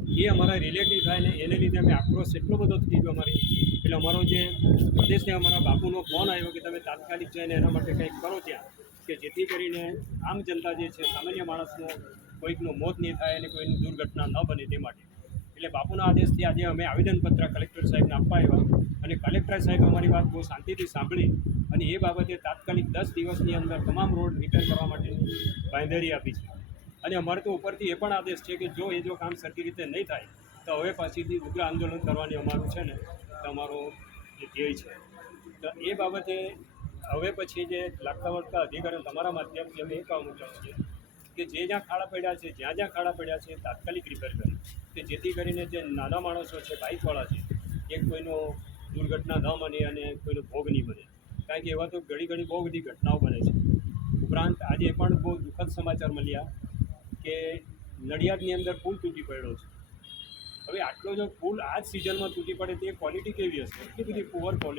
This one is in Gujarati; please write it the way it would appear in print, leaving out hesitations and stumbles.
એ અમારા રિલેટિવ થાય ને એને લીધે અમે આક્રોશ એટલો બધો થઈ ગયો અમારી, એટલે અમારો જે પ્રદેશને અમારા બાપુનો ફોન આવ્યો કે તમે તાત્કાલિક જઈને એના માટે કંઈક કરો ત્યાં, કે જેથી કરીને આમ જનતા જે છે સામાન્ય માણસનો કોઈકનું મોત નહીં થાય અને કોઈની દુર્ઘટના ન બને તે માટે. એટલે બાપુના આદેશથી આજે અમે આવેદનપત્ર કલેક્ટર સાહેબને આપવા આવ્યા અને કલેક્ટર સાહેબ અમારી વાત બહુ શાંતિથી સાંભળી અને એ બાબતે તાત્કાલિક 10 દિવસની અંદર તમામ રોડ રિપેર કરવા માટેની બાંહેધરી આપી છે. અને અમારે તો ઉપરથી એ પણ આદેશ છે કે જો કામ સરખી રીતે નહીં થાય તો હવે પાછળથી ઉગ્ર આંદોલન કરવાની અમારું છે ને તમારો જે ધ્યેય છે. તો એ બાબતે હવે પછી જે લાગતા વળગતા અધિકારીઓ તમારા માધ્યમથી અમે એ કહેવાનું ચાહું છીએ કે જે જ્યાં ખાડા પડ્યા છે જ્યાં ખાડા પડ્યા છે તાત્કાલિક રિપેર કરે, કે જેથી કરીને જે નાના માણસો છે બાઇકવાળા છે એ કોઈનો દુર્ઘટના ન બને અને કોઈનો ભોગ નહીં બને. કારણ કે એવા તો ઘણી બહુ બધી ઘટનાઓ બને છે. ઉપરાંત આજે પણ બહુ દુઃખદ સમાચાર મળ્યા કે નડિયાદની અંદર પુલ તૂટી પડ્યો છે. હવે આટલો જો પુલ આ જ સિઝનમાં તૂટી પડે તો એ ક્વોલિટી કેવી હશે? એટલી બધી પુઅર ક્વોલિટી.